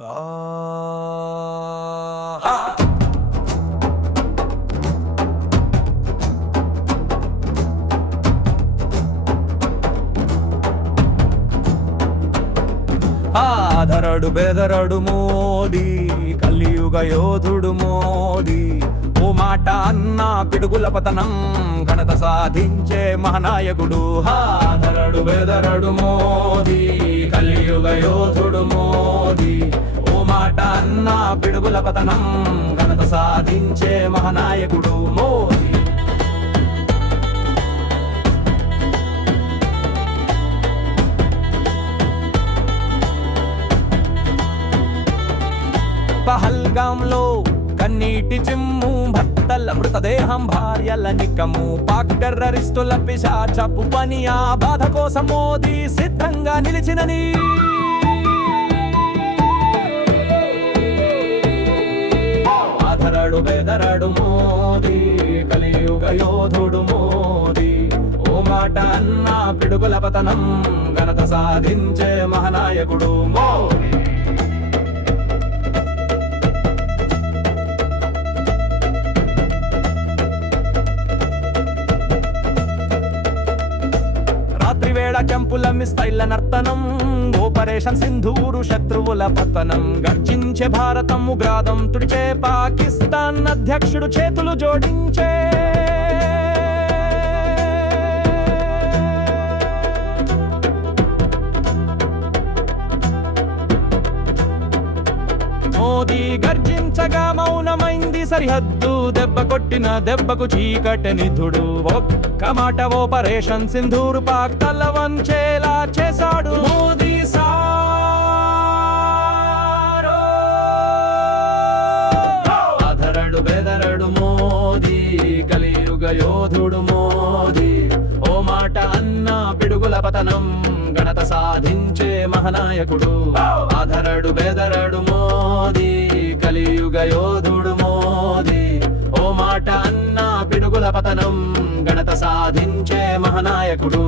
ఆధరడు బెదరడు మోదీ, కలియుగ యోధుడు మోదీ. ఓ మాట అన్న పిడుగుల పతనం, ఘనత సాధించే మహానాయకుడు. ఆధరడు బెదరడు మోదీ, కలియుగ యోధుడు మోదీ. ఓ మాట అన్న పిడుగుల పతనం, ఘనత సాధించే మహానాయకుడు మోదీ. పహల్గాంలో కన్నీటి చిమ్ము, భర్తల మృతదేహం భార్యల నికము. పాక్ టెర్రరిస్టుల పిశాచపు పని, ఆ బాధ కోసం మోదీ సిద్ధంగా నిలిచినని. ఆధరడు బెదరడు మోదీ, కలియుగ యోధుడు మోదీ. ఓ మాట అన్న పిడుగుల పతనం, ఘనత సాధించే మహానాయకుడు మోదీ. రాత్రివేళ చెంపుల మిస్సైళ్ల నర్తనం, ఆపరేషన్ సింధూరు శత్రువుల పతనం. గర్జించే భారతం ఉగ్రాదం తుడిచే, పాకిస్తాన్ అధ్యక్షుడు చేతులు జోడించే. మోదీ గర్జించగా మౌనమైంది సరిహద్దు, దెబ్బ కొట్టిన దెబ్బకు చీకటి నిధుడు. ఒక్క మాట ఆపరేషన్ సింధూరు పాక్ తల వంచేలా చేశాడు మోదీ సారో. ఆధరడు బెదరడు మోదీ, కలియుగ యోధుడు మోదీ. ఓ మాట అన్న పిడుగుల పతనం, ఘనత సాధించే మహానాయకుడు. ఆధరడు బెదరడు మోదీ, కలియుగ యోధుడు మోదీ. ఓ మాట అన్న పిడుగుల పతనం, ఘనత సాధించే మహానాయకుడు.